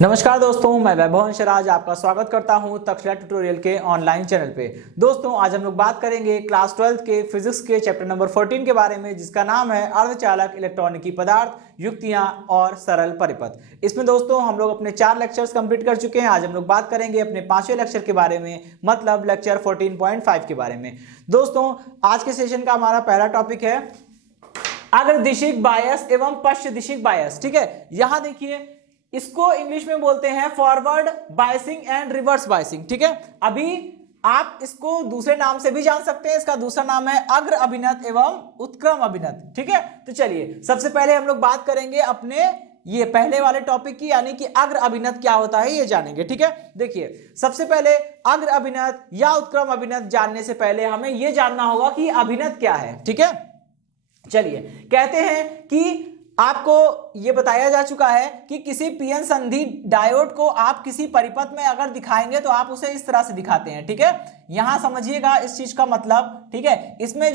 नमस्कार दोस्तों, मैं वैभव अंशराज आपका स्वागत करता हूं तक्षशिला ट्यूटोरियल के ऑनलाइन चैनल पे। दोस्तों, आज हम लोग बात करेंगे क्लास 12 के फिजिक्स के चैप्टर नंबर 14 के बारे में, जिसका नाम है अर्धचालक, इलेक्ट्रॉनिकी पदार्थ, युक्तियां और सरल परिपथ। इसमें दोस्तों हम लोग अपने 4 लेक्चर्स कंप्लीट कर चुके हैं। आज हम लोग बात करेंगे अपने 5वें लेक्चर के बारे में, मतलब लेक्चर 14.5 के बारे में। दोस्तों, आज के सेशन का हमारा पहला टॉपिक है अग्रदिशिक बायस एवं पश्चदिशिक बायस। ठीक है, यहां देखिए, इसको इंग्लिश में बोलते हैं forward biasing and reverse biasing. ठीक है, अभी आप इसको दूसरे नाम से भी जान सकते हैं। इसका दूसरा नाम है अग्र अभिनत एवं उत्क्रम अभिनत। ठीक है, तो चलिए सबसे पहले हम लोग बात करेंगे अपने ये पहले वाले टॉपिक की, यानी कि अग्र अभिनत क्या होता है ये जानेंगे। ठीक है, देखिए सबसे पहले अग्र अभिनत या उत्क्रम अभिनत जानने से पहले हमें यह जानना होगा कि अभिनत क्या है। ठीक है, चलिए कहते हैं कि आपको यह बताया जा चुका है कि किसी पीएन संधि डायोड को आप किसी परिपथ में अगर दिखाएंगे तो आप उसे इस तरह से दिखाते हैं। ठीक है, यहां समझिएगा इस चीज का मतलब। ठीक है, इसमें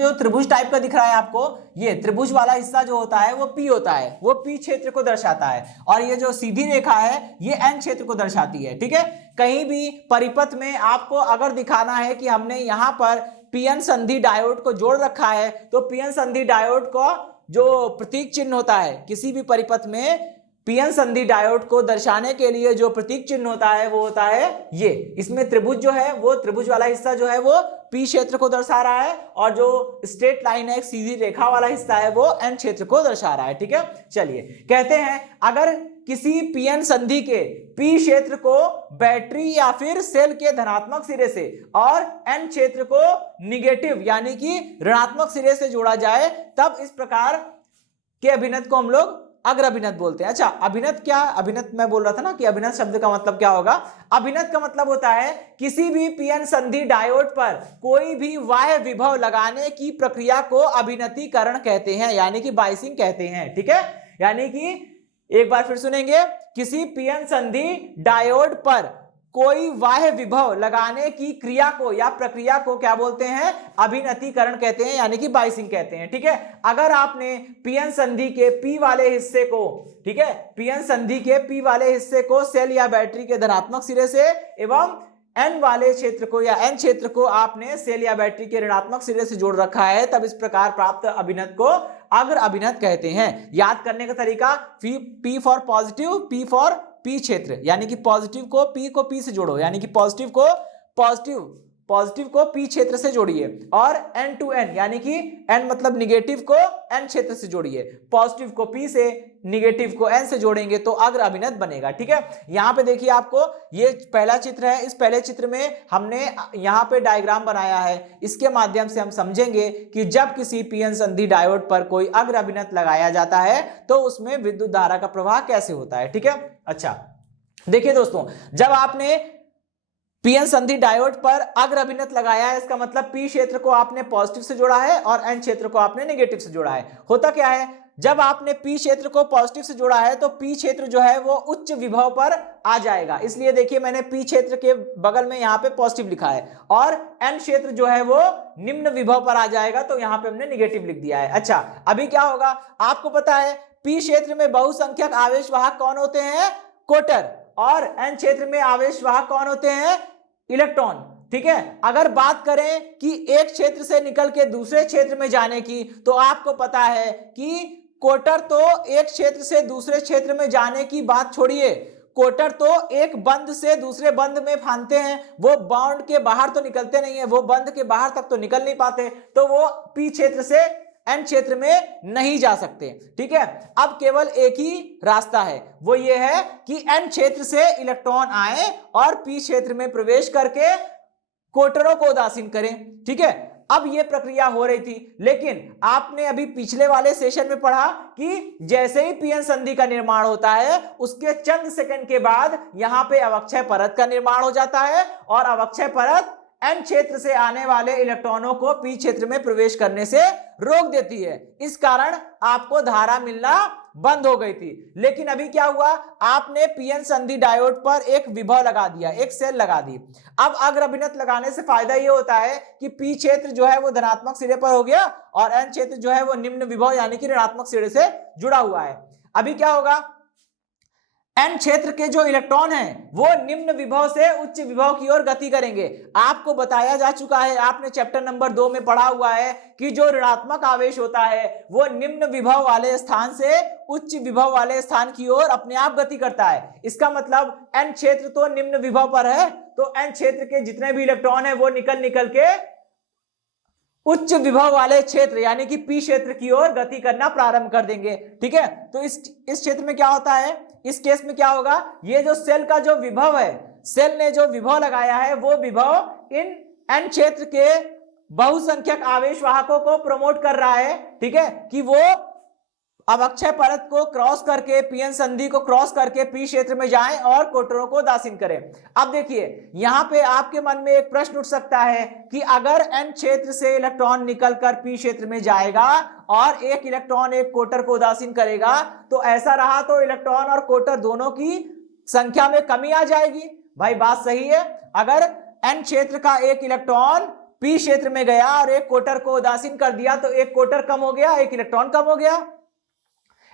जो त्रिभुज टाइप का दिख रहा है आपको, ये त्रिभुज वाला हिस्सा जो होता है वो P होता है, वो P क्षेत्र को दर्शाता है, और ये जो सीधी रेखा है ये N क्षेत्र को दर्शाती है। ठीक है, कहीं भी परिपथ में आपको अगर दिखाना है कि हमने यहां पर पीएन संधि डायोड को जोड़ रखा है, तो पीएन संधि डायोड को जो प्रतीक चिन्ह होता है किसी भी परिपथ में, पीएन संधि डायोड को दर्शाने के लिए जो प्रतीक चिन्ह होता है वो होता है ये। इसमें त्रिभुज जो है, वो त्रिभुज वाला हिस्सा जो है वो P क्षेत्र को दर्शा रहा है, और जो स्ट्रेट लाइन है, एक सीधी रेखा वाला हिस्सा है, वो N क्षेत्र को दर्शा रहा है। ठीक है, चलिए कहते हैं अगर किसी पीएन संधि के P क्षेत्र को बैटरी या फिर सेल के धनात्मक सिरे से और N क्षेत्र को निगेटिव यानी कि ऋणात्मक सिरे से जोड़ा जाए, तब इस प्रकार के अभिनत को हम लोग अग्र अभिनत बोलते हैं। अच्छा, अभिनत क्या? अभिनत मैं बोल रहा था ना कि अभिनत शब्द का मतलब क्या होगा। अभिनत का मतलब होता है किसी भी पीएन संधि डायोड पर कोई भी बाह्य विभव लगाने की प्रक्रिया को अभिनतीकरण कहते हैं, यानी कि बाइसिंग कहते हैं। ठीक है, यानी कि एक बार फिर सुनेंगे, किसी पीएन संधि डायोड पर कोई बाह्य विभव लगाने की क्रिया को या प्रक्रिया को क्या बोलते हैं? अभिनतीकरण कहते हैं, यानी कि बाइसिंग कहते हैं। ठीक है, अगर आपने पीएन संधि के P वाले हिस्से को, ठीक है, पीएन संधि के P वाले हिस्से को सेल या बैटरी के धनात्मक सिरे से एवं N वाले क्षेत्र को या N क्षेत्र को आपने सेल या बैटरी के ऋणात्मक सिरे से जोड़ रखा है, तब इस प्रकार प्राप्त अभिनत को अग्र अभिनत कहते हैं। याद करने का तरीका, P for positive, P for P क्षेत्र, यानी कि पॉजिटिव को P से जोड़ो, यानी कि पॉजिटिव को P क्षेत्र से जोड़िए, और N टू N यानी कि N मतलब निगेटिव को N क्षेत्र से जोड़िए। पॉजिटिव को P से, निगेटिव को N से जोड़ेंगे तो अग्र अभिनत बनेगा। ठीक है, यहाँ पे देखिए आपको ये पहला चित्र है। इस पहले चित्र में हमने यहाँ पे डायग्राम बनाया है, इसके माध्यम से हम समझेंगे कि जब किसी पीएन संधि डायोड पर कोई अग्र अभिनत लगाया जाता है तो उसमें विद्युत धारा का प्रवाह कैसे होता है। ठीक है, अच्छा देखिए दोस्तों, जब आपने पीएन संधि डायोड पर अग्र अभिनत लगाया है, इसका मतलब P क्षेत्र को आपने पॉजिटिव से जोड़ा है और N क्षेत्र को आपने नेगेटिव से जोड़ा है। होता क्या है, जब आपने P क्षेत्र को पॉजिटिव से जोड़ा है तो P क्षेत्र जो है वो उच्च विभव पर आ जाएगा, इसलिए देखिए मैंने P क्षेत्र के बगल में यहाँ पे पॉजिटिव लिखा है, और N क्षेत्र जो है वो निम्न विभव पर आ जाएगा, तो यहाँ पे हमने निगेटिव लिख दिया है। अच्छा, अभी क्या होगा, आपको पता है P क्षेत्र में बहुसंख्यक आवेशवाहक कौन होते हैं? कोटर, और N क्षेत्र में आवेशवाहक कौन होते हैं? इलेक्ट्रॉन। ठीक है, अगर बात करें कि एक क्षेत्र से निकल के दूसरे क्षेत्र में जाने की, तो आपको पता है कि कोटर तो एक क्षेत्र से दूसरे क्षेत्र में जाने की बात छोड़िए, कोटर तो एक बंध से दूसरे बंध में फांदते हैं, वो बाउंड के बाहर तो निकलते नहीं है, वो बंध के बाहर तक तो निकल नहीं पाते, तो वो P क्षेत्र से N क्षेत्र में नहीं जा सकते। ठीक है, अब केवल एक ही रास्ता है, वो ये है कि N क्षेत्र से इलेक्ट्रॉन आए और P क्षेत्र में प्रवेश करके कोटरों को उदासीन करें। ठीक है, अब ये प्रक्रिया हो रही थी, लेकिन आपने अभी पिछले वाले सेशन में पढ़ा कि जैसे ही पीएन संधि का निर्माण होता है, उसके चंद सेकंड के बाद यहां पे अवक्षय परत का निर्माण हो जाता है, और अवक्षय परत N क्षेत्र से आने वाले इलेक्ट्रॉनों को P क्षेत्र में प्रवेश करने से रोक देती है। इस कारण आपको धारा मिलना बंद हो गई थी। लेकिन अभी क्या हुआ, आपने पीएन संधि डायोड पर एक विभव लगा दिया, एक सेल लगा दी। अब अग्र अभिनत लगाने से फायदा ये होता है कि P क्षेत्र जो है वो धनात्मक सिरे पर हो गया, और N क्षेत्र जो है वो निम्न विभव यानी कि ऋणात्मक सिरे से जुड़ा हुआ है। अभी क्या होगा, एन क्षेत्र के जो इलेक्ट्रॉन हैं वो निम्न विभव से उच्च विभव की ओर गति करेंगे। आपको बताया जा चुका है, आपने चैप्टर नंबर 2 में पढ़ा हुआ है कि जो ऋणात्मक आवेश होता है वो निम्न विभव वाले स्थान से उच्च विभव वाले स्थान की ओर अपने आप गति करता है। इसका मतलब एन क्षेत्र तो निम्न विभव पर है, तो एन क्षेत्र के जितने भी इलेक्ट्रॉन है वो निकल के उच्च विभव वाले क्षेत्र यानी कि पी क्षेत्र की ओर गति करना प्रारंभ कर देंगे। ठीक है, तो इस क्षेत्र में क्या होता है, इस केस में क्या होगा, ये जो सेल का जो विभव है, सेल ने जो विभव लगाया है वो विभव इन एन क्षेत्र के बहुसंख्यक आवेश वाहकों को प्रमोट कर रहा है। ठीक है, कि वो अवक्षय परत को क्रॉस करके पीएन संधि को क्रॉस करके पी क्षेत्र में जाएं और कोटरों को उदासीन करें। अब देखिए यहां पे आपके मन में एक प्रश्न उठ सकता है कि अगर एन क्षेत्र से इलेक्ट्रॉन निकलकर पी क्षेत्र में जाएगा और एक इलेक्ट्रॉन एक कोटर को उदासीन करेगा तो ऐसा रहा तो इलेक्ट्रॉन और कोटर दोनों की संख्या में कमी आ जाएगी। भाई बात सही है, अगर एन क्षेत्र का एक इलेक्ट्रॉन पी क्षेत्र में गया और एक कोटर को उदासीन कर दिया तो एक कोटर कम हो गया, एक इलेक्ट्रॉन कम हो गया।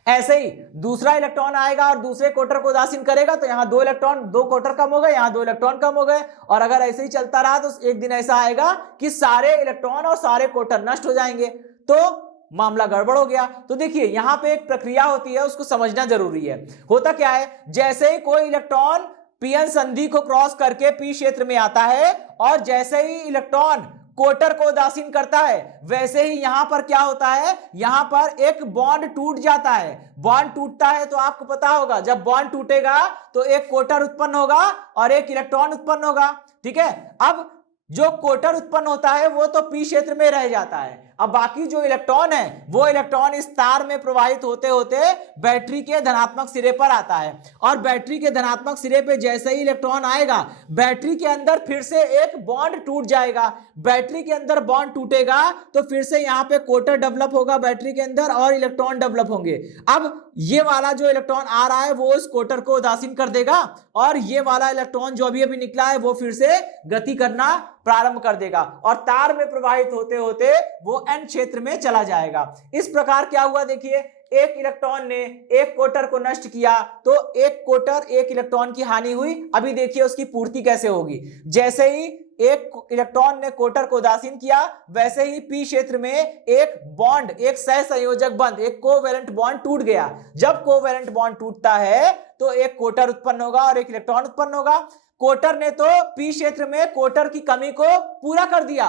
ऐसे ही दूसरा इलेक्ट्रॉन आएगा और दूसरे कोटर को उदासीन करेगा तो यहां दो इलेक्ट्रॉन दो कोटर कम हो गए, यहां दो इलेक्ट्रॉन कम हो गए, और अगर ऐसे ही चलता रहा तो एक दिन ऐसा आएगा कि सारे इलेक्ट्रॉन और सारे कोटर नष्ट हो जाएंगे, तो मामला गड़बड़ हो गया। तो देखिए यहां पे एक प्रक्रिया होती है, उसको समझना जरूरी है। होता क्या है, जैसे ही कोई इलेक्ट्रॉन पीएन संधि को क्रॉस करके पी क्षेत्र में आता है और जैसे ही इलेक्ट्रॉन कोटर को उदासीन करता है वैसे ही यहां पर क्या होता है, यहां पर एक बॉन्ड टूट जाता है। बॉन्ड टूटता है तो आपको पता होगा जब बॉन्ड टूटेगा तो एक कोटर उत्पन्न होगा और एक इलेक्ट्रॉन उत्पन्न होगा। ठीक है, अब जो कोटर उत्पन्न होता है वो तो पी क्षेत्र में रह जाता है, अब बाकी जो इलेक्ट्रॉन है वो इलेक्ट्रॉन इस तार में प्रवाहित होते होते बैटरी के धनात्मक सिरे पर आता है, और बैटरी के धनात्मक सिरे पे जैसे ही इलेक्ट्रॉन आएगा बैटरी के अंदर फिर से एक बॉन्ड टूट जाएगा। बैटरी के अंदर बॉन्ड टूटेगा तो फिर से यहाँ पे कोटर डेवलप होगा बैटरी के अंदर और इलेक्ट्रॉन डेवलप होंगे। अब ये वाला जो इलेक्ट्रॉन आ रहा है वो इस कोटर को उदासीन कर देगा और ये वाला इलेक्ट्रॉन जो अभी निकला है वो फिर से गति करना प्रारंभ कर देगा और तार में प्रवाहित होते होते वो एन क्षेत्र में चला जाएगा। इस प्रकार क्या हुआ, देखिए एक इलेक्ट्रॉन ने एक कोटर को नष्ट किया तो एक कोटर एक इलेक्ट्रॉन की हानि हुई। अभी देखिए उसकी पूर्ति कैसे होगी, जैसे ही एक इलेक्ट्रॉन ने कोटर को उदासीन किया वैसे ही पी क्षेत्र में एक बॉन्ड, एक सहसंयोजक बंध, एक कोवेलेंट बॉन्ड टूट गया। जब कोवेलेंट बॉन्ड टूटता है तो एक कोटर उत्पन्न होगा और एक इलेक्ट्रॉन उत्पन्न होगा। कोटर ने तो पी क्षेत्र में कोटर की कमी को पूरा कर दिया,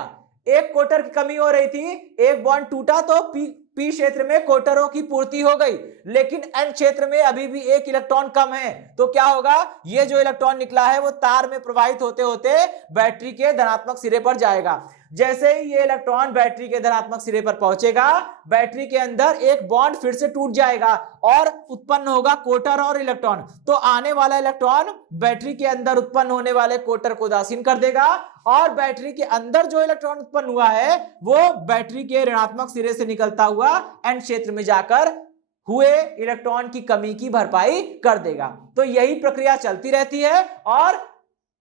एक कोटर की कमी हो रही थी, एक बॉन्ड टूटा तो पी क्षेत्र में कोटरों की पूर्ति हो गई, लेकिन एन क्षेत्र में अभी भी एक इलेक्ट्रॉन कम है। तो क्या होगा, ये जो इलेक्ट्रॉन निकला है वो तार में प्रवाहित होते होते बैटरी के धनात्मक सिरे पर जाएगा। जैसे ही ये इलेक्ट्रॉन बैटरी के धनात्मक सिरे पर पहुंचेगा बैटरी के अंदर एक बॉन्ड फिर से टूट जाएगा और उत्पन्न होगा कोटर और इलेक्ट्रॉन। तो आने वाला इलेक्ट्रॉन बैटरी के अंदर उत्पन्न होने वाले कोटर को उदासीन कर देगा और बैटरी के अंदर जो इलेक्ट्रॉन उत्पन्न हुआ है वो बैटरी के ऋणात्मक सिरे से निकलता हुआ एन क्षेत्र में जाकर हुए इलेक्ट्रॉन की कमी की भरपाई कर देगा। तो यही प्रक्रिया चलती रहती है और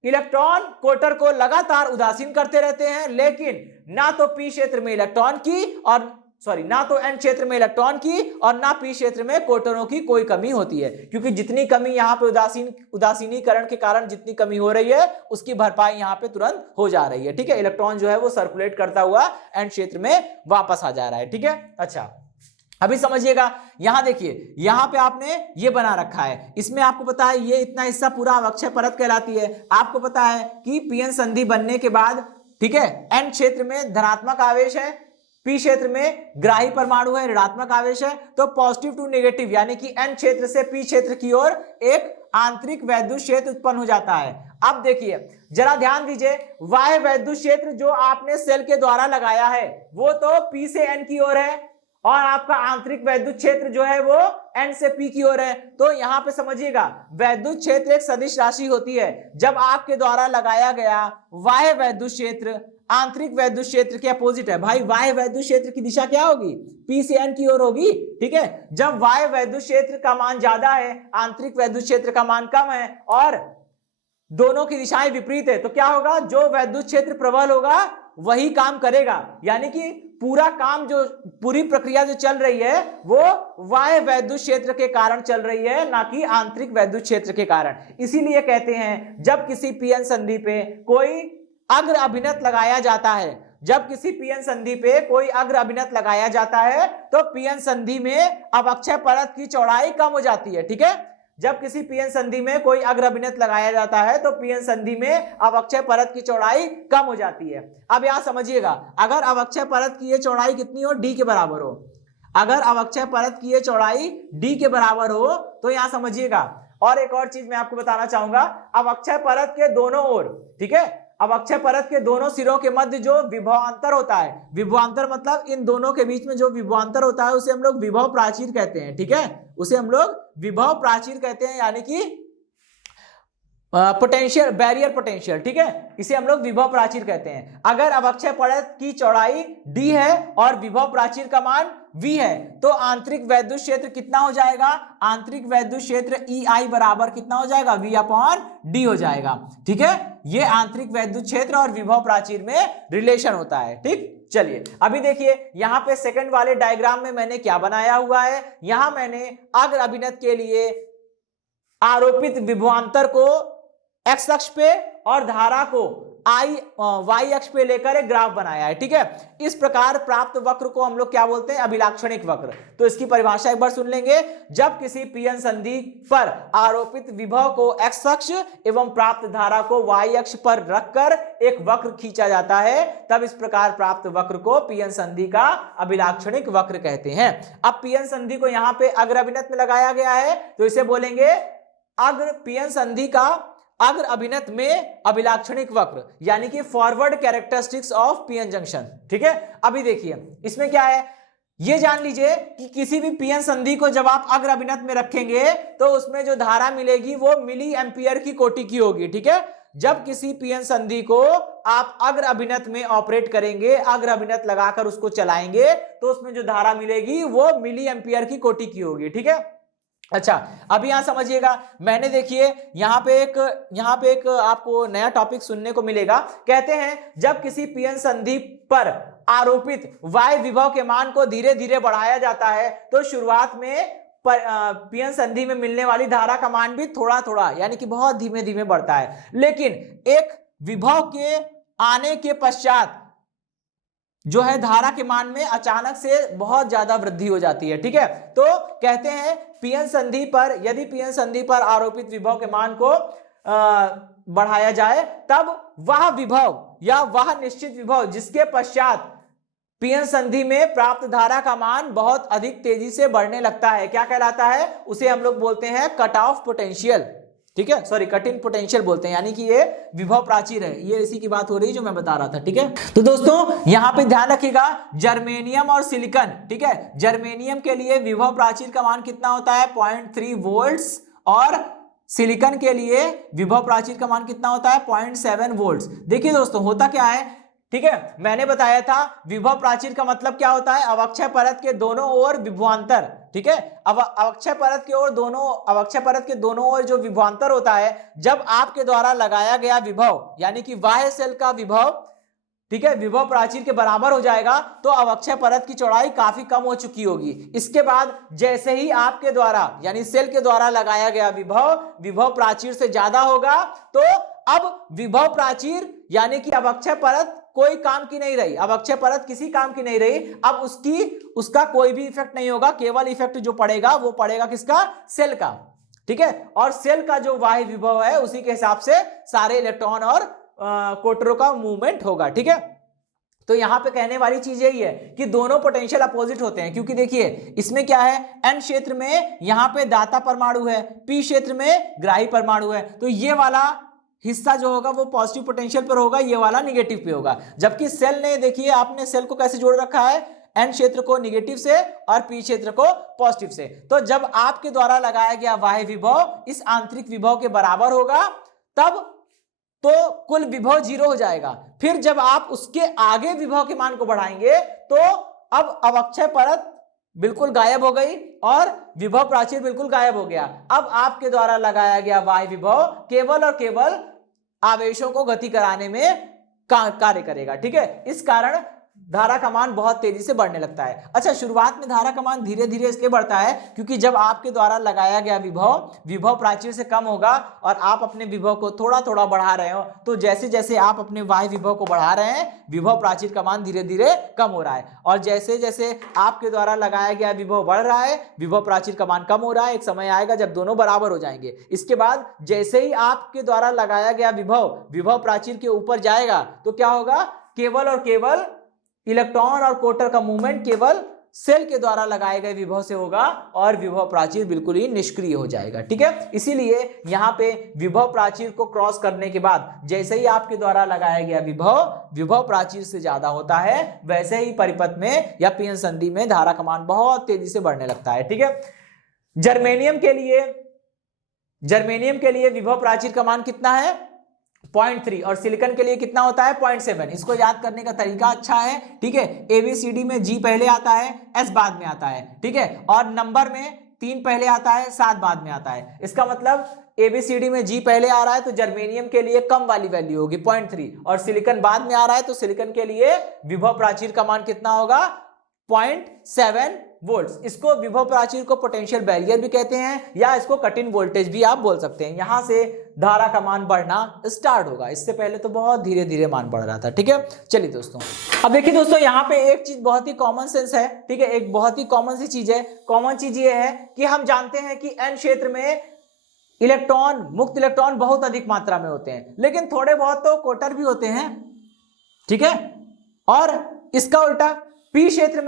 इलेक्ट्रॉन कोटर को लगातार उदासीन करते रहते हैं, लेकिन ना तो पी क्षेत्र में इलेक्ट्रॉन की और ना तो एन क्षेत्र में इलेक्ट्रॉन की और ना पी क्षेत्र में कोटरों की कोई कमी होती है, क्योंकि जितनी कमी यहाँ पे उदासीनीकरण के कारण जितनी कमी हो रही है उसकी भरपाई यहाँ पे तुरंत हो जा रही है। ठीक है, इलेक्ट्रॉन जो है वो सर्कुलेट करता हुआ एन क्षेत्र में वापस आ जा रहा है। ठीक है, अच्छा अभी समझिएगा, यहां देखिए यहां पे आपने ये बना रखा है, इसमें आपको पता है ये इतना हिस्सा पूरा अवक्षय परत कहलाती है। आपको पता है कि पीएन संधि बनने के बाद, ठीक है, एन क्षेत्र में धनात्मक आवेश है, पी क्षेत्र में ग्राही परमाणु है, ऋणात्मक आवेश है, तो पॉजिटिव टू नेगेटिव यानी कि एन क्षेत्र से पी क्षेत्र की ओर एक आंतरिक वैद्युत क्षेत्र उत्पन्न हो जाता है। अब देखिए जरा ध्यान दीजिए, बाह्य वैद्युत क्षेत्र जो आपने सेल के द्वारा लगाया है वो तो पी से एन की ओर है और आपका आंतरिक वैद्युत क्षेत्र जो है वो एन से पी की ओर है। तो यहां पे समझिएगा वैद्युत क्षेत्र एक सदिश राशि होती है। जब आपके द्वारा लगाया गया बाह्य वैद्युत क्षेत्र आंतरिक वैद्युत क्षेत्र के अपोजिट है, भाई बाह्य वैद्युत क्षेत्र की दिशा क्या होगी, पी से एन की ओर होगी। ठीक है, जब बाह्य वैद्युत क्षेत्र का मान ज्यादा है आंतरिक वैद्युत क्षेत्र का मान कम है और दोनों की दिशाएं विपरीत है, तो क्या होगा, जो वैद्युत क्षेत्र प्रबल होगा वही काम करेगा, यानी कि पूरा काम जो पूरी प्रक्रिया जो चल रही है वो बाह्य वैद्युत क्षेत्र के कारण चल रही है, ना कि आंतरिक वैद्युत क्षेत्र के कारण। इसीलिए कहते हैं जब किसी पीएन संधि पे कोई अग्र अभिनत लगाया जाता है, जब किसी पीएन संधि पे कोई अग्र अभिनत लगाया जाता है तो पीएन संधि में अवक्षय परत की चौड़ाई कम हो जाती है। ठीक है, जब किसी पीएन संधि में कोई अग्र अभिनत लगाया जाता है तो पीएन संधि में अवक्षय परत की चौड़ाई कम हो जाती है। अब यहां समझिएगा, अगर अवक्षय परत की ये चौड़ाई कितनी हो, डी के बराबर हो, अगर अवक्षय परत की ये चौड़ाई डी के बराबर हो तो यहां समझिएगा। और एक और चीज मैं आपको बताना चाहूंगा, अवक्षय परत के दोनों ओर, ठीक है, अवक्षय परत के दोनों सिरों के मध्य जो विभवांतर होता है, विभवांतर मतलब इन दोनों के बीच में जो विभवांतर होता है उसे हम लोग विभव प्राचीर कहते हैं। ठीक है, उसे हम लोग विभव प्राचीर कहते हैं, यानी कि पोटेंशियल बैरियर पोटेंशियल। ठीक है, इसे हम लोग विभव प्राचीर कहते हैं। अगर अवक्षय परत की चौड़ाई d है और विभव प्राचीर का मान v है तो आंतरिक वैद्युत क्षेत्र कितना हो जाएगा, आंतरिक वैद्युत क्षेत्र EI बराबर कितना हो जाएगा, V/D हो जाएगा। ठीक है, ये आंतरिक वैद्युत क्षेत्र और विभव प्राचीर में रिलेशन होता है। ठीक, चलिए अभी देखिए यहाँ पे सेकंड वाले डायग्राम में मैंने क्या बनाया हुआ है, यहां मैंने अग्र अभिनत के लिए आरोपित विभवांतर को x अक्ष पे और धारा को y अक्ष पे लेकर एक ग्राफ बनाया है। ठीक है, इस प्रकार प्राप्त वक्र को हम लोग क्या बोलते हैं, अभिलाक्षणिक वक्र। तो इसकी परिभाषा एक बार सुन लेंगे, जब किसी पीएन संधि पर आरोपित विभव को x अक्ष एवं प्राप्त धारा को y अक्ष पर रखकर एक वक्र खींचा जाता है तब इस प्रकार प्राप्त वक्र को पीएन संधि का अभिलाक्षणिक वक्र कहते हैं। अब पीएन संधि को यहाँ पे अग्र अभिनत में लगाया गया है तो इसे बोलेंगे अग्र पीएन संधि का अग्र अभिनत में अभिलाक्षणिक वक्र, यानी कि forward characteristics of PN junction. ठीक है, अभी देखिए इसमें क्या है, ये जान लीजिए कि किसी भी पीएन संधि को जब आप अग्र अभिनत में रखेंगे तो उसमें जो धारा मिलेगी वो मिली एम्पियर की कोटि की होगी। ठीक है, जब किसी पीएन संधि को आप अग्र अभिनत में ऑपरेट करेंगे, अग्र अभिनत लगाकर उसको चलाएंगे तो उसमें जो धारा मिलेगी वो मिली एम्पियर की कोटि की होगी। ठीक है, अच्छा अभी यहां समझिएगा, मैंने देखिए यहाँ पे एक आपको नया टॉपिक सुनने को मिलेगा। कहते हैं जब किसी पीएन संधि पर आरोपित y विभव के मान को धीरे धीरे बढ़ाया जाता है तो शुरुआत में पीएन संधि में मिलने वाली धारा का मान भी थोड़ा थोड़ा यानी कि बहुत धीमे धीमे बढ़ता है, लेकिन एक विभव के आने के पश्चात जो है धारा के मान में अचानक से बहुत ज्यादा वृद्धि हो जाती है। ठीक है, तो कहते हैं पीएन संधि पर यदि पीएन संधि पर आरोपित विभव के मान को बढ़ाया जाए तब वह विभव या वह निश्चित विभव जिसके पश्चात पीएन संधि में प्राप्त धारा का मान बहुत अधिक तेजी से बढ़ने लगता है, क्या कहलाता है, उसे हम लोग बोलते हैं कट ऑफ पोटेंशियल। ठीक है, सॉरी कट इन पोटेंशियल बोलते हैं, यानी कि ये विभव प्राचीर है। ये इसी की बात हो रही है जो मैं बता रहा था। ठीक है, तो दोस्तों यहाँ पे ध्यान रखिएगा, जर्मेनियम और सिलिकॉन, ठीक है, जर्मेनियम के लिए विभव प्राचीर का मान कितना होता है 0.3 वोल्ट्स और सिलिकॉन के लिए विभव प्राचीर का मान कितना होता है 0.7 वोल्ट्स। देखिए दोस्तों होता क्या है, ठीक है, मैंने बताया था विभव प्राचीर का मतलब क्या होता है, अवक्षय परत के दोनों ओर विभवांतर। ठीक है, अवक्षय परत के दोनों ओर जो विभवांतर होता है, जब आपके द्वारा लगाया गया विभव यानी कि बाह्य सेल का विभव, ठीक है, विभव प्राचीर के बराबर हो जाएगा तो अवक्षय परत की चौड़ाई काफी कम हो चुकी होगी। इसके बाद जैसे ही आपके द्वारा यानी सेल के द्वारा लगाया गया विभव प्राचीर से ज्यादा होगा तो अब विभव प्राचीर यानी कि अवक्षय परत कोई काम की नहीं रही, अवक्षय परत किसी काम की नहीं रही, अब उसका कोई भी इफेक्ट नहीं होगा, केवल इफेक्ट जो पड़ेगा वो पड़ेगा किसका, सेल का। ठीक है, और सेल का जो बाह्य विभव है उसी के हिसाब से सारे इलेक्ट्रॉन और कोटरों का मूवमेंट होगा। ठीक है, तो यहां पे कहने वाली चीज यही है कि दोनों पोटेंशियल अपोजिट होते हैं, क्योंकि देखिए इसमें क्या है, एन क्षेत्र में यहां पे दाता परमाणु है, पी क्षेत्र में ग्राही परमाणु है, तो ये वाला हिस्सा जो होगा वो पॉजिटिव पोटेंशियल पर होगा, ये वाला निगेटिव पे होगा। जबकि सेल ने, देखिए आपने सेल को कैसे जोड़ रखा है, एन क्षेत्र को निगेटिव से और पी क्षेत्र को पॉजिटिव से। तो जब आपके द्वारा लगाया गया बाह्य विभव इस आंतरिक विभव के बराबर होगा तब तो कुल विभव 0 हो जाएगा। फिर जब आप उसके आगे विभव के मान को बढ़ाएंगे तो अब अवक्षय परत बिल्कुल गायब हो गई और विभव प्राचीर बिल्कुल गायब हो गया। अब आपके द्वारा लगाया गया बाह्य विभव केवल और केवल आवेशों को गति कराने में कार्य करेगा। ठीक है, इस कारण धारा का मान बहुत तेजी से बढ़ने लगता है। अच्छा, शुरुआत में धारा का मान धीरे धीरे इसलिए बढ़ता है क्योंकि जब आपके द्वारा लगाया गया विभव प्राचीर से कम होगा और आप अपने विभव को थोड़ा थोड़ा बढ़ा रहे हो, तो जैसे जैसे आप अपने बाह्य विभव को बढ़ा रहे हैं, विभव प्राचीर का मान धीरे धीरे कम हो रहा है, और जैसे जैसे आपके द्वारा लगाया गया विभव बढ़ रहा है, विभव प्राचीर का मान कम हो रहा है। एक समय आएगा जब दोनों बराबर हो जाएंगे। इसके बाद जैसे ही आपके द्वारा लगाया गया विभव प्राचीर के ऊपर जाएगा तो क्या होगा, केवल और केवल इलेक्ट्रॉन और कोटर का मूवमेंट केवल सेल के द्वारा लगाए गए विभव से होगा और विभव प्राचीर बिल्कुल ही निष्क्रिय हो जाएगा। ठीक है, इसीलिए यहां पे विभव प्राचीर को क्रॉस करने के बाद जैसे ही आपके द्वारा लगाया गया विभव प्राचीर से ज्यादा होता है, वैसे ही परिपथ में या पीएन संधि में धारा का मान बहुत तेजी से बढ़ने लगता है। ठीक है, जर्मेनियम के लिए विभव प्राचीर का मान कितना है, 0.3, और सिलिकॉन के लिए कितना होता है, 0.7। इसको याद करने का तरीका अच्छा है। ठीक है, एबीसीडी में जी पहले आता है, एस बाद में आता है। ठीक है, और नंबर में 3 पहले आता है, 7 बाद में आता है। इसका मतलब एबीसीडी में जी पहले आ रहा है तो जर्मेनियम के लिए कम वाली वैल्यू होगी 0.3, और सिलिकॉन बाद में आ रहा है तो सिलिकॉन के लिए विभव प्राचीर का मान कितना होगा, 0.7 वोल्ट। इसको विभव प्राचीर को पोटेंशियल बैरियर भी कहते हैं या इसको कट इन वोल्टेज भी आप बोल सकते हैं। यहां से धारा का मान बढ़ना स्टार्ट होगा, इससे पहले तो बहुत धीरे धीरे मान बढ़ रहा था। ठीक है, चलिए दोस्तों, अब देखिए दोस्तों, यहाँ पे एक चीज बहुत ही कॉमन सेंस है। ठीक है, एक बहुत ही कॉमन सी चीज है। कॉमन चीज ये है कि हम जानते हैं कि एन क्षेत्र में मुक्त इलेक्ट्रॉन बहुत अधिक मात्रा में होते हैं, लेकिन थोड़े बहुत तो कोटर भी होते हैं। ठीक है, और इसका उल्टा पी क्षेत्र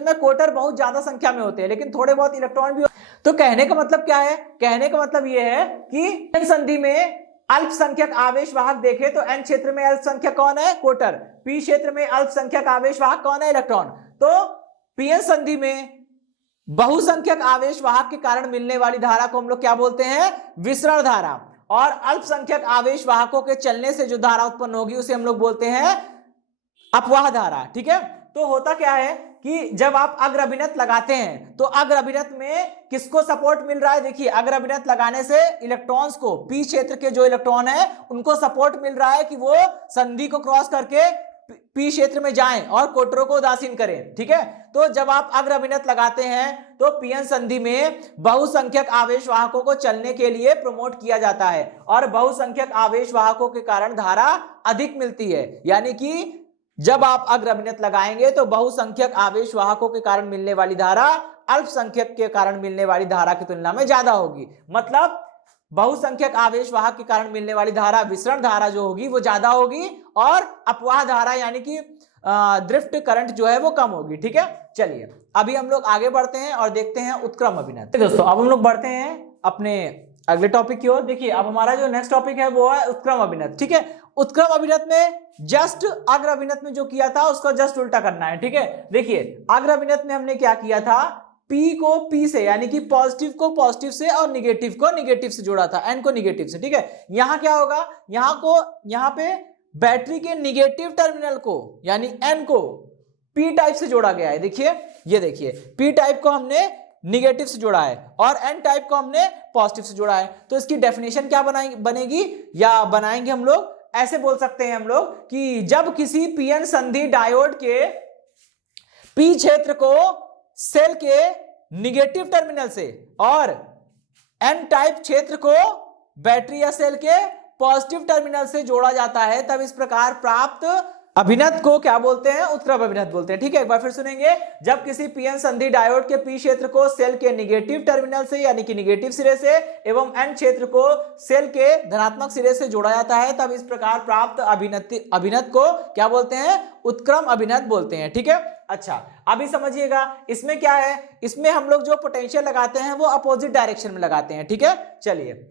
में कोटर बहुत ज्यादा संख्या में होते हैं, लेकिन थोड़े बहुत इलेक्ट्रॉन भी। तो कहने का मतलब क्या है, कहने का मतलब यह है कि एन संधि में अल्पसंख्यक आवेश वाहक देखे तो एन क्षेत्र में अल्पसंख्यक कौन है, कोटर। पी क्षेत्र में अल्पसंख्यक आवेश वाहक कौन है, इलेक्ट्रॉन। तो पीएन संधि में बहुसंख्यक आवेश वाहक के कारण मिलने वाली धारा को हम लोग क्या बोलते हैं, विसरण धारा। और अल्पसंख्यक आवेश वाहकों के चलने से जो धारा उत्पन्न होगी उसे हम लोग बोलते हैं अपवाह धारा। ठीक है, तो होता क्या है कि जब आप अग्र अभिनत लगाते हैं तो अग्र अभिनत में किसको सपोर्ट मिल रहा है, देखिए अग्र अभिनत लगाने से इलेक्ट्रॉन्स को, पी क्षेत्र के जो इलेक्ट्रॉन है उनको सपोर्ट मिल रहा है कि वो संधि को क्रॉस करके पी क्षेत्र में जाएं और कोटरों को उदासीन करें। ठीक है, तो जब आप अग्र अभिनत लगाते हैं तो पीएन संधि में बहुसंख्यक आवेश वाहकों को चलने के लिए प्रमोट किया जाता है और बहुसंख्यक आवेश वाहकों के कारण धारा अधिक मिलती है। यानी कि जब आप अग्र अभिनत लगाएंगे तो बहुसंख्यक आवेश वाहकों के कारण मिलने वाली धारा अल्पसंख्यक के कारण मिलने वाली धारा की तुलना में ज्यादा होगी। मतलब बहुसंख्यक आवेश वाहक के कारण मिलने वाली धारा, विसरण धारा जो होगी वो ज्यादा होगी, और अपवाह धारा यानी कि ड्रिफ्ट करंट जो है वो कम होगी। ठीक है, चलिए अभी हम लोग आगे बढ़ते हैं और देखते हैं उत्क्रम अभिनत। दोस्तों, अब हम लोग बढ़ते हैं अपने अगले टॉपिक की ओर। देखिए, अब हमारा जो नेक्स्ट टॉपिक है वो है उत्क्रम अभिनत। ठीक है, उत्क्रम अभिनत में जस्ट अग्र अभिनत में जो किया था उसको जस्ट उल्टा करना है। ठीक है, देखिए अग्र अभिनत में हमने क्या किया था, P को P से यानी कि पॉजिटिव को पॉजिटिव से और निगेटिव को निगेटिव से जोड़ा था, N को निगेटिव से। ठीक है, यहां क्या होगा, यहां पे बैटरी के निगेटिव टर्मिनल को यानी N को P टाइप से जोड़ा गया है। देखिए, ये देखिए P टाइप को हमने निगेटिव से जोड़ा है और N टाइप को हमने पॉजिटिव से जोड़ा है। तो इसकी डेफिनेशन क्या बनेगी या बनाएंगे हम लोग, ऐसे बोल सकते हैं हम लोग कि जब किसी पीएन संधि डायोड के P क्षेत्र को सेल के निगेटिव टर्मिनल से और N टाइप क्षेत्र को बैटरी या सेल के पॉजिटिव टर्मिनल से जोड़ा जाता है, तब इस प्रकार प्राप्त अभिनत को क्या बोलते हैं, उत्क्रम अभिनत बोलते हैं। ठीक है, एक बार फिर सुनेंगे। जब किसी पीएन संधि डायोड के पी क्षेत्र को सेल के निगेटिव टर्मिनल से यानी कि निगेटिव सिरे से एवं एन क्षेत्र को सेल के धनात्मक सिरे से जोड़ा जाता है, तब इस प्रकार प्राप्त अभिनत को क्या बोलते हैं, उत्क्रम अभिनत बोलते हैं। ठीक है, अच्छा अभी समझिएगा इसमें क्या है, इसमें हम लोग जो पोटेंशियल लगाते हैं वो अपोजिट डायरेक्शन में लगाते हैं। ठीक है, चलिए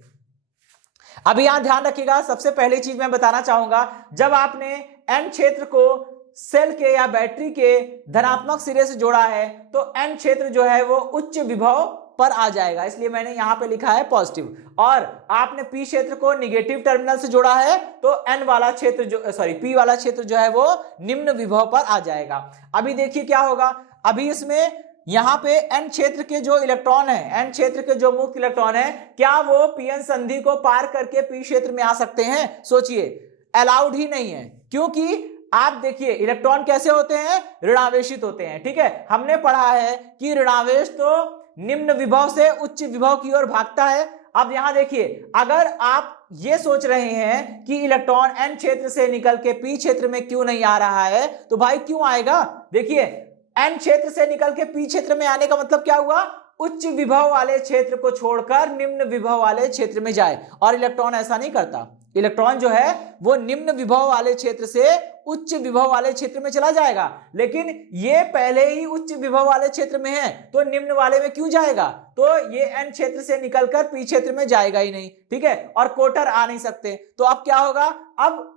अभी यहां ध्यान रखिएगा। सबसे पहली चीज मैं बताना चाहूंगा, जब आपने एन क्षेत्र को सेल के या बैटरी के धनात्मक सिरे से जोड़ा है तो एन क्षेत्र जो है वो उच्च विभव पर आ जाएगा, इसलिए मैंने यहां पे लिखा है पॉजिटिव। और आपने पी क्षेत्र को निगेटिव टर्मिनल से जोड़ा है तो एन वाला क्षेत्र पी वाला क्षेत्र जो है वो निम्न विभव पर आ जाएगा। अभी देखिए क्या होगा, अभी इसमें यहाँ पे n क्षेत्र के जो इलेक्ट्रॉन है, n क्षेत्र के जो मुक्त इलेक्ट्रॉन है, क्या वो पीएन संधि को पार करके पी क्षेत्र में आ सकते हैं? सोचिए, अलाउड ही नहीं है, क्योंकि आप देखिए इलेक्ट्रॉन कैसे होते हैं, ऋणावेशित होते हैं। ठीक है, हमने पढ़ा है कि ऋणावेश तो निम्न विभव से उच्च विभव की ओर भागता है। अब यहां देखिए, अगर आप ये सोच रहे हैं कि इलेक्ट्रॉन n क्षेत्र से निकल के p क्षेत्र में क्यों नहीं आ रहा है, तो भाई क्यों आएगा? देखिए, n क्षेत्र से निकल के p क्षेत्र में आने का मतलब क्या हुआ? उच्च विभव वाले क्षेत्र को छोड़कर निम्न विभव वाले क्षेत्र में जाए। और इलेक्ट्रॉन ऐसा नहीं करता। इलेक्ट्रॉन जो है वो निम्न विभव वाले क्षेत्र से उच्च विभव वाले क्षेत्र में चला जाएगा, लेकिन ये पहले ही उच्च विभव वाले क्षेत्र में है, तो निम्न वाले में क्यों जाएगा? तो ये n क्षेत्र से निकलकर p क्षेत्र में जाएगा ही नहीं। ठीक है, और कोटर आ नहीं सकते, तो अब क्या होगा? अब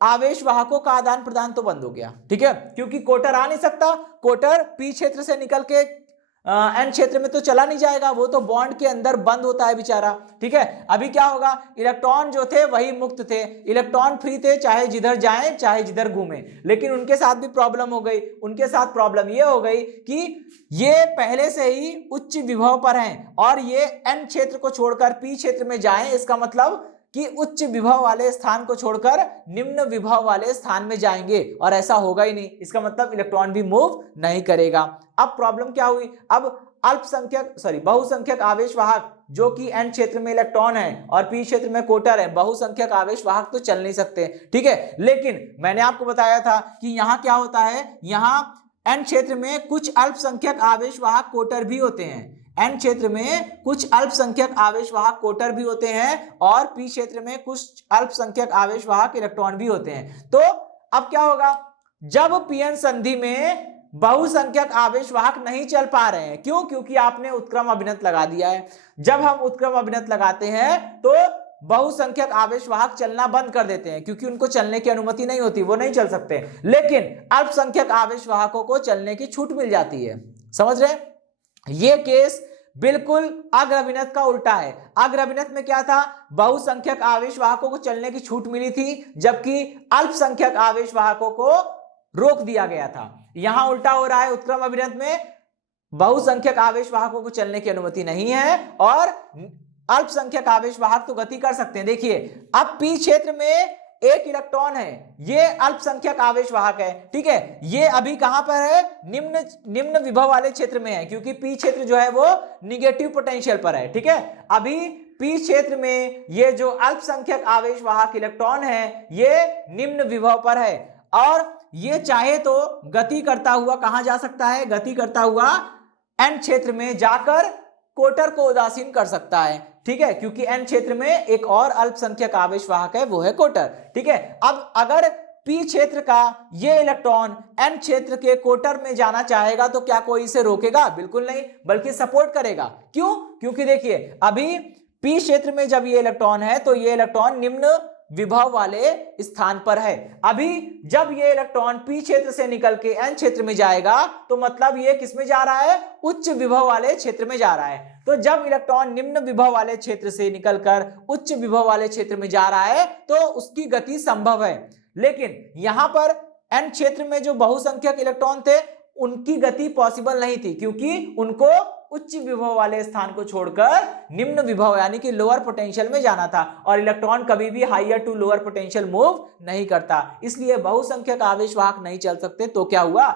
आवेश वाहकों का आदान प्रदान तो बंद हो गया। ठीक है, क्योंकि कोटर आ नहीं सकता, कोटर p क्षेत्र से निकल के n क्षेत्र में तो चला नहीं जाएगा, वो तो बॉन्ड के अंदर बंद होता है बेचारा। ठीक है, अभी क्या होगा? इलेक्ट्रॉन जो थे वही मुक्त थे, इलेक्ट्रॉन फ्री थे, चाहे जिधर जाएं चाहे जिधर घूमें। लेकिन उनके साथ भी प्रॉब्लम हो गई। उनके साथ प्रॉब्लम ये हो गई कि ये पहले से ही उच्च विभव पर हैं और ये n क्षेत्र को छोड़कर p क्षेत्र में जाएं, इसका मतलब कि उच्च विभव वाले स्थान को छोड़कर निम्न विभव वाले स्थान में जाएंगे, और ऐसा होगा ही नहीं। इसका मतलब इलेक्ट्रॉन भी मूव नहीं करेगा। अब प्रॉब्लम क्या हुई? अब बहुसंख्यक आवेश वाहक जो कि n क्षेत्र में इलेक्ट्रॉन है और p क्षेत्र में कोटर है, बहुसंख्यक आवेश वाहक तो चल नहीं सकते। ठीक है, लेकिन मैंने आपको बताया था कि यहाँ क्या होता है, यहाँ n क्षेत्र में कुछ अल्पसंख्यक आवेश वाहक कोटर भी होते हैं। n क्षेत्र में कुछ अल्पसंख्यक आवेश वाहक कोटर भी होते हैं और p क्षेत्र में कुछ अल्पसंख्यक आवेश वाहक इलेक्ट्रॉन भी होते हैं। तो अब क्या होगा? जब पीएन संधि में बहुसंख्यक आवेश वाहक नहीं चल पा रहे हैं, क्यों? क्योंकि आपने उत्क्रम अभिनत लगा दिया है। जब हम उत्क्रम अभिनत लगाते हैं तो बहुसंख्यक आवेश वाहक चलना बंद कर देते हैं, क्योंकि उनको चलने की अनुमति नहीं होती, वो नहीं चल सकते। लेकिन अल्पसंख्यक आवेश वाहकों को चलने की छूट मिल जाती है। समझ रहे? ये केस बिल्कुल अग्र अभिनत का उल्टा है। अग्र अभिनत में क्या था? बहुसंख्यक आवेश वाहकों को चलने की छूट मिली थी, जबकि अल्पसंख्यक आवेश वाहकों को रोक दिया गया था। यहां उल्टा हो रहा है। उत्क्रम अभिनत में बहुसंख्यक आवेश वाहकों को चलने की अनुमति नहीं है और अल्पसंख्यक आवेश वाहक तो गति कर सकते हैं। देखिए, अब p क्षेत्र में एक इलेक्ट्रॉन है, ये अल्पसंख्यक आवेश वाहक है। ठीक है, ये अभी कहां पर है? निम्न विभव वाले क्षेत्र में है, क्योंकि p क्षेत्र जो है वो निगेटिव पोटेंशियल पर है। ठीक है, अभी p क्षेत्र में ये जो अल्पसंख्यक आवेश वाहक इलेक्ट्रॉन है ये निम्न विभव पर है और ये चाहे तो गति करता हुआ कहां जा सकता है? गति करता हुआ n क्षेत्र में जाकर कोटर को उदासीन कर सकता है। ठीक है, क्योंकि n क्षेत्र में एक और अल्पसंख्यक आवेश वाहक है, वो है कोटर। ठीक है, अब अगर p क्षेत्र का ये इलेक्ट्रॉन n क्षेत्र के कोटर में जाना चाहेगा तो क्या कोई इसे रोकेगा? बिल्कुल नहीं, बल्कि सपोर्ट करेगा। क्यों? क्योंकि देखिए, अभी p क्षेत्र में जब ये इलेक्ट्रॉन है तो ये इलेक्ट्रॉन निम्न विभव वाले स्थान पर है। अभी जब ये इलेक्ट्रॉन p क्षेत्र से निकल के n क्षेत्र में जाएगा तो मतलब ये किस में जा रहा है? उच्च विभव वाले क्षेत्र में जा रहा है। तो जब इलेक्ट्रॉन निम्न विभव वाले क्षेत्र से निकलकर उच्च विभव वाले क्षेत्र में जा रहा है तो उसकी गति संभव है। लेकिन यहां पर n क्षेत्र में जो बहुसंख्यक इलेक्ट्रॉन थे उनकी गति पॉसिबल नहीं थी, क्योंकि उनको उच्च विभव वाले स्थान को छोड़कर निम्न विभव यानी कि लोअर पोटेंशियल में जाना था, और इलेक्ट्रॉन कभी भी higher to lower potential move नहीं करता। इसलिए बहुसंख्यक आवेश वाहक नहीं चल सकते। तो क्या हुआ?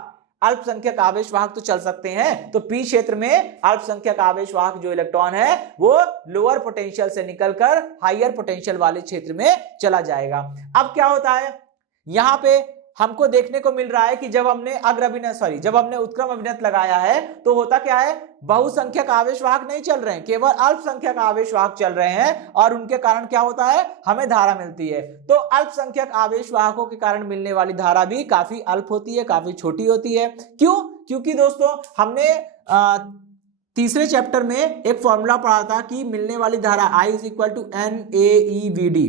अल्पसंख्यक आवेश वाहक तो चल सकते हैं। तो p क्षेत्र में अल्पसंख्यक आवेश वाहक जो इलेक्ट्रॉन है वो लोअर पोटेंशियल से निकलकर हायर पोटेंशियल वाले क्षेत्र में चला जाएगा। अब क्या होता है? यहां पे हमको देखने को मिल रहा है कि जब हमने उत्क्रम अभिनत लगाया है तो होता क्या है? बहुसंख्यक आवेश वाहक नहीं चल रहे हैं, केवल अल्पसंख्यक आवेश वाहक चल रहे हैं और उनके कारण क्या होता है? हमें धारा मिलती है। तो अल्पसंख्यक आवेश वाहकों के कारण मिलने वाली धारा भी काफी अल्प होती है, काफी छोटी होती है। क्यों? क्योंकि दोस्तों हमने तीसरे चैप्टर में एक फॉर्मूला पढ़ा था कि मिलने वाली धारा I = NaEVd।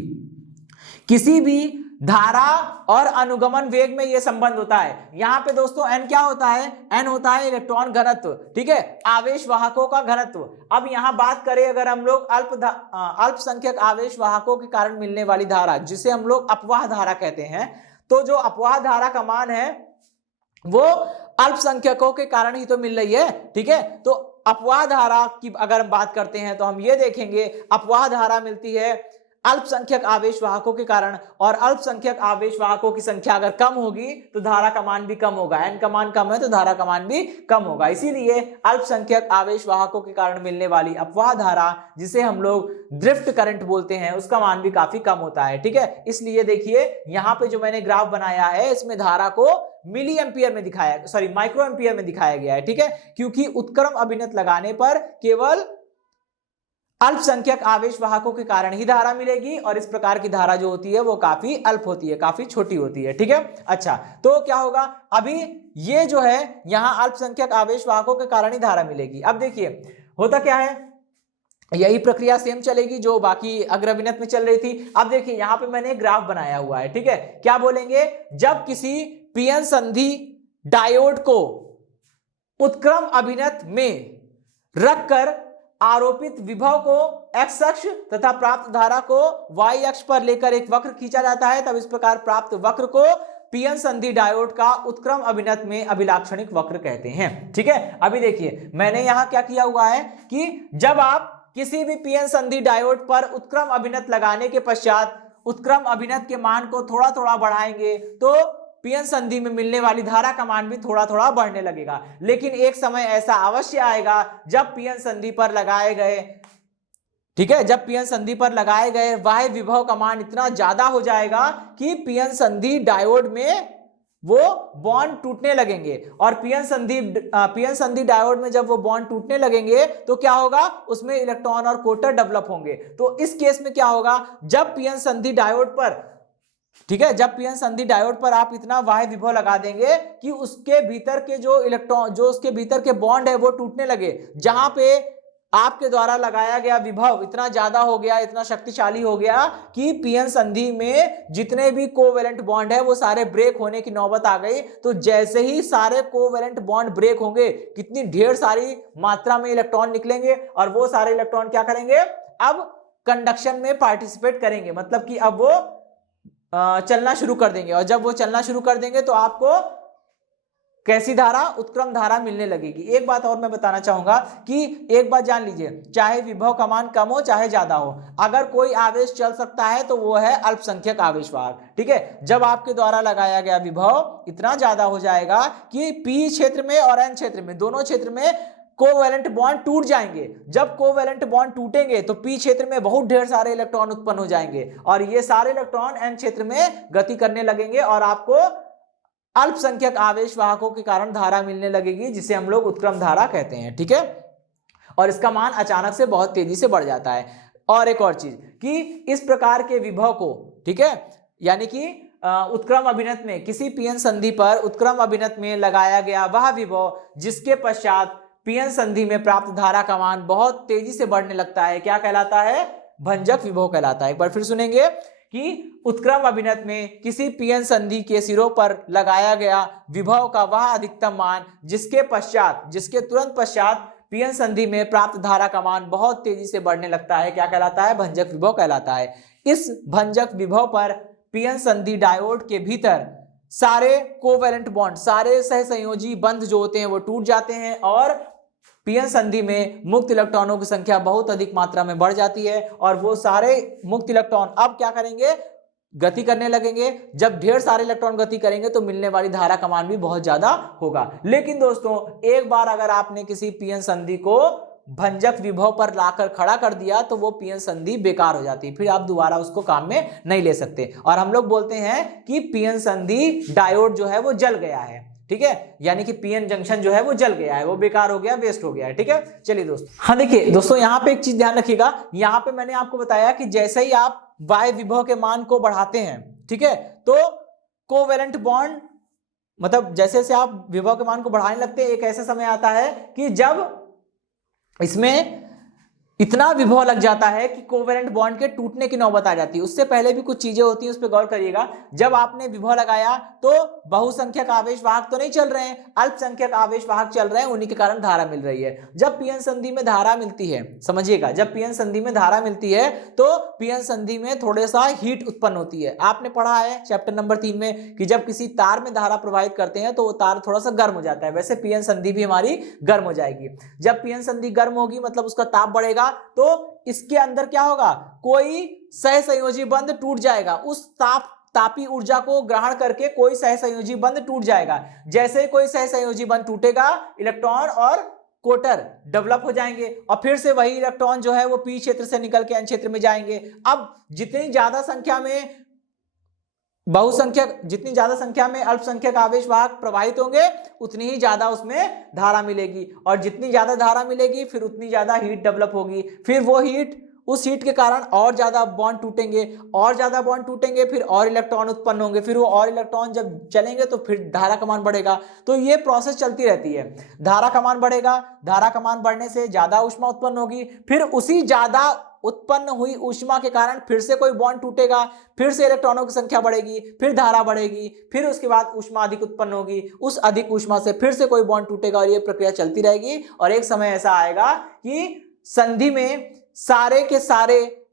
किसी भी धारा और अनुगमन वेग में यह संबंध होता है। यहां पे दोस्तों n क्या होता है? n होता है इलेक्ट्रॉन घनत्व। ठीक है, आवेश वाहकों का घनत्व। अब यहां बात करें अगर हम लोग अल्पसंख्यक आवेश वाहकों के कारण मिलने वाली धारा, जिसे हम लोग अपवाह धारा कहते हैं, तो जो अपवाह धारा का मान है वो अल्पसंख्यकों के कारण ही तो मिल रही है। ठीक है, तो अपवाह धारा की अगर हम बात करते हैं तो हम ये देखेंगे अपवाह धारा मिलती है अल्पसंख्यक आवेश वाहकों के कारण, और अल्पसंख्यक आवेश वाहकों की संख्या अगर कम होगी तो धारा का मान भी कम होगा। एन का मान कम है तो धारा का मान भी कम होगा। इसीलिए अल्पसंख्यक आवेश वाहकों के कारण मिलने वाली अपवाह धारा, जिसे हम लोग ड्रिफ्ट करंट बोलते हैं, उसका मान भी काफी कम होता है। ठीक है, इसलिए देखिए यहां पे जो मैंने ग्राफ बनाया है इसमें धारा को मिली एम्पियर में दिखाया, सॉरी माइक्रो एम्पियर में दिखाया गया है। ठीक है, क्योंकि उत्क्रम अभिनत लगाने पर केवल अल्पसंख्यक आवेश वाहकों के कारण ही धारा मिलेगी, और इस प्रकार की धारा जो होती है वो काफी अल्प होती है, काफी छोटी होती है। ठीक है, अच्छा तो क्या होगा, अभी ये जो है यहां अल्पसंख्यक आवेश वाहकों के कारण ही धारा मिलेगी। अब देखिए होता क्या है, यही प्रक्रिया सेम चलेगी जो बाकी अग्रभिनत में चल रही थी। अब देखिए यहां पे मैंने एक ग्राफ बनाया हुआ है। ठीक है, क्या बोलेंगे, जब किसी पीएन संधि डायोड को उत्क्रम अभिनत में रखकर आरोपित विभव को x अक्ष तथा प्राप्त धारा को y अक्ष पर लेकर एक वक्र खींचा जाता है, तब इस प्रकार प्राप्त वक्र को पीएन संधि डायोड का उत्क्रम अभिनत में अभिलाक्षणिक वक्र कहते हैं। ठीक है, अभी देखिए मैंने यहां क्या किया हुआ है कि जब आप किसी भी पीएन संधि डायोड पर उत्क्रम अभिनत लगाने के पश्चात उत्क्रम अभिनत के मान को थोड़ा थोड़ा बढ़ाएंगे तो पीएन संधि में मिलने वाली धारा का मान भी थोड़ा थोड़ा बढ़ने लगेगा। लेकिन एक समय ऐसा अवश्य आएगा जब पीएन संधि पर लगाए गए, ठीक है, जब पीएन संधि पर लगाए गए बाह्य विभव का मान इतना ज्यादा हो जाएगा कि पीएन संधि डायोड में वो बॉन्ड टूटने लगेंगे, और पीएन संधि डायोड में जब वो बॉन्ड टूटने लगेंगे तो क्या होगा, उसमें इलेक्ट्रॉन और कोटर डेवलप होंगे। तो इस केस में क्या होगा, जब पीएन संधि डायोड पर, ठीक है, जब पीएन संधि डायोड पर आप इतना बाह्य विभव लगा देंगे कि उसके भीतर के जो इलेक्ट्रॉन, जो उसके भीतर के बॉन्ड है वो टूटने लगे, जहां पे आपके द्वारा लगाया गया विभव इतना ज्यादा हो गया, इतना शक्तिशाली हो गया कि पीएन संधि में जितने भी कोवेलेंट बॉन्ड है वो सारे ब्रेक होने की नौबत आ गई। तो जैसे ही सारे कोवेलेंट बॉन्ड ब्रेक होंगे, कितनी ढेर सारी मात्रा में इलेक्ट्रॉन निकलेंगे, और वो सारे इलेक्ट्रॉन क्या करेंगे, अब कंडक्शन में पार्टिसिपेट करेंगे, मतलब कि अब वो चलना शुरू कर देंगे, और जब वो चलना शुरू कर देंगे तो आपको कैसी धारा, उत्क्रम धारा मिलने लगेगी। एक बात और मैं बताना चाहूंगा कि एक बात जान लीजिए, चाहे विभव का मान कम हो चाहे ज्यादा हो, अगर कोई आवेश चल सकता है तो वो है अल्पसंख्यक आवेश वाहक। ठीक है, जब आपके द्वारा लगाया गया विभव इतना ज्यादा हो जाएगा कि पी क्षेत्र में और एन क्षेत्र में, दोनों क्षेत्र में कोवेलेंट बॉन्ड टूट जाएंगे। जब कोवेलेंट बॉन्ड टूटेंगे तो पी क्षेत्र में बहुत ढेर सारे इलेक्ट्रॉन उत्पन्न हो जाएंगे, और ये सारे इलेक्ट्रॉन एन क्षेत्र में गति करने लगेंगे, और आपको अल्पसंख्यक आवेश वाहकों के कारण धारा मिलने लगेगी, जिसे हम लोग उत्क्रम धारा कहते हैं। ठीक है, और इसका मान अचानक से बहुत तेजी से बढ़ जाता है। और एक और चीज कि इस प्रकार के विभव को, ठीक है, यानी कि उत्क्रम अभिनत में, किसी पीएन संधि पर उत्क्रम अभिनत में लगाया गया वह विभव जिसके पश्चात पीएन संधि में प्राप्त धारा का मान बहुत तेजी से बढ़ने लगता है, क्या कहलाता है, भंजक विभव कहलाता है। एक बार फिर सुनेंगे कि उत्क्रम अभिनत में किसी पीएन संधि के सिरों पर लगाया गया विभव का वह अधिकतम मान जिसके पश्चात, जिसके तुरंत पश्चात पीएन संधि में प्राप्त धारा का मान बहुत तेजी से बढ़ने लगता है, क्या कहलाता है, भंजक विभव कहलाता है। इस भंजक विभव पर पीएन संधि डायोड के भीतर सारे कोवेलेंट बॉन्ड, सारे सहसंयोजी बंध जो होते हैं वो टूट जाते हैं, और पीएन संधि में मुक्त इलेक्ट्रॉनों की संख्या बहुत अधिक मात्रा में बढ़ जाती है, और वो सारे मुक्त इलेक्ट्रॉन अब क्या करेंगे, गति करने लगेंगे। जब ढेर सारे इलेक्ट्रॉन गति करेंगे तो मिलने वाली धारा का मान भी बहुत ज्यादा होगा। लेकिन दोस्तों एक बार अगर आपने किसी पीएन संधि को भंजक विभव पर लाकर खड़ा कर दिया तो वो पीएन संधि बेकार हो जाती है, फिर आप दोबारा उसको काम में नहीं ले सकते, और हम लोग बोलते हैं कि पीएन संधि डायोड जो है वो जल गया है। ठीक है, यानी कि पीएन जंक्शन जो है वो जल गया है, वो बेकार हो गया, वेस्ट हो गया है। ठीक है, चलिए दोस्तों, हाँ देखिए दोस्तों, यहाँ पे एक चीज ध्यान रखिएगा, यहाँ पे मैंने आपको बताया कि जैसे ही आप वाय विभव के मान को बढ़ाते हैं, ठीक है, तो कोवेलेंट बॉन्ड, मतलब जैसे जैसे आप विभव के मान को बढ़ाने लगते हैं, एक ऐसा समय आता है कि जब इसमें इतना विभव लग जाता है कि कोवेलेंट बॉन्ड के टूटने की नौबत आ जाती है। उससे पहले भी कुछ चीजें होती हैं, उस पर गौर करिएगा। जब आपने विभव लगाया तो बहुसंख्यक आवेश वाहक तो नहीं चल रहे हैं, अल्पसंख्यक आवेश वाहक चल रहे हैं, उन्हीं के कारण धारा मिल रही है। जब पीएन संधि में धारा मिलती है, समझिएगा, जब पीएन संधि में धारा मिलती है तो पीएन संधि में थोड़ा सा हीट उत्पन्न होती है। आपने पढ़ा है चैप्टर नंबर 3 में कि जब किसी तार में धारा प्रवाहित करते हैं तो वो तार थोड़ा सा गर्म हो जाता है। वैसे पीएन संधि भी हमारी गर्म हो जाएगी। जब पीएन संधि गर्म होगी मतलब उसका ताप बढ़ेगा, तो इसके अंदर क्या होगा, कोई सहसंयोजी बंध टूट जाएगा। उस तापी ऊर्जा को ग्रहण करके कोई सहसंयोजी बंध टूट जाएगा। जैसे कोई सहसंयोजी बंध टूटेगा, इलेक्ट्रॉन और कोटर डेवलप हो जाएंगे और फिर से वही इलेक्ट्रॉन जो है वो पी क्षेत्र से निकल के एन क्षेत्र में जाएंगे। अब जितनी ज्यादा संख्या में अल्पसंख्यक आवेश वाहक प्रवाहित होंगे, उतनी ही ज्यादा उसमें धारा मिलेगी, और जितनी ज्यादा धारा मिलेगी फिर उतनी ज्यादा हीट डेवलप होगी। फिर वो उस हीट के कारण और ज्यादा बॉन्ड टूटेंगे, और ज्यादा बॉन्ड टूटेंगे, फिर और इलेक्ट्रॉन उत्पन्न होंगे। फिर वो और इलेक्ट्रॉन जब चलेंगे तो फिर धारा का मान बढ़ेगा। तो ये प्रोसेस चलती रहती है। धारा का मान बढ़ेगा, धारा का मान बढ़ने से ज्यादा ऊष्मा उत्पन्न होगी, फिर उसी ज्यादा उत्पन्न हुई ऊष्मा के कारण फिर से कोई बॉन्ड टूटेगा, फिर से इलेक्ट्रॉनों की संख्या बढ़ेगी, फिर धारा बढ़ेगी, फिर उसके बाद ऊष्मा अधिक उत्पन्न होगी, उस अधिक ऊष्मा से फिर से कोई बॉन्ड टूटेगा, और ये प्रक्रिया चलती रहेगी। और एक समय ऐसा आएगा कि संधि में सारे के सारे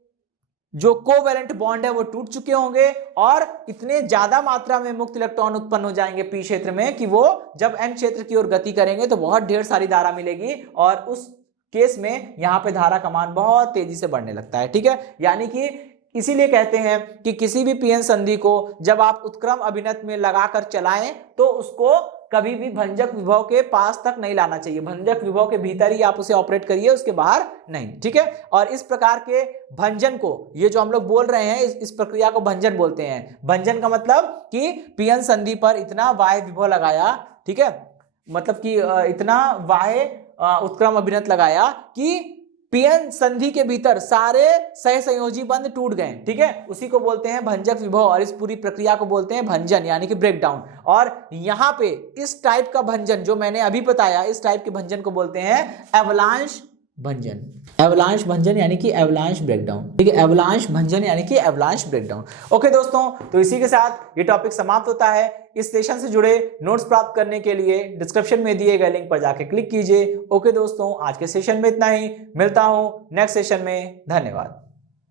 जो कोवेलेंट बॉन्ड है वो टूट चुके होंगे, और इतने ज्यादा मात्रा में मुक्त इलेक्ट्रॉन उत्पन्न हो जाएंगे पी क्षेत्र में कि वो जब एन क्षेत्र की ओर गति करेंगे तो बहुत ढेर सारी धारा मिलेगी, और उस केस में यहां पे धारा का मान बहुत तेजी से बढ़ने लगता है। ठीक है, यानी कि इसीलिए कहते हैं कि किसी भी पीएन संधि को जब आप उत्क्रम अभिनत में लगाकर चलाएं तो उसको कभी भी भंजक विभव के पास तक नहीं लाना चाहिए। भंजक विभव के भीतर ही आप उसे ऑपरेट करिए, उसके बाहर नहीं। ठीक है, और इस प्रकार के भंजन को, ये जो हम लोग बोल रहे हैं, इस प्रक्रिया को भंजन बोलते हैं। भंजन का मतलब कि पीएन संधि पर इतना बाह्य विभव लगाया, ठीक है, मतलब कि इतना बाह्य उत्क्रम अभिनत लगाया कि पीएन संधि के भीतर सारे सहसंयोजी बंध टूट गए। ठीक है, उसी को बोलते हैं भंजक विभव, और इस पूरी प्रक्रिया को बोलते हैं भंजन यानी कि ब्रेक डाउन। और यहां पे इस टाइप का भंजन जो मैंने अभी बताया, इस टाइप के भंजन को बोलते हैं एवलांश भंजन। एवलांश भंजन यानी कि एवलांश ब्रेकडाउन। ठीक है, एवलांश भंजन यानी कि एवलांश ब्रेकडाउन। ओके दोस्तों, तो इसी के साथ ये टॉपिक समाप्त होता है। इस सेशन से जुड़े नोट्स प्राप्त करने के लिए डिस्क्रिप्शन में दिए गए लिंक पर जाकर क्लिक कीजिए। ओके दोस्तों, आज के सेशन में इतना ही। मिलता हूं नेक्स्ट सेशन में। धन्यवाद।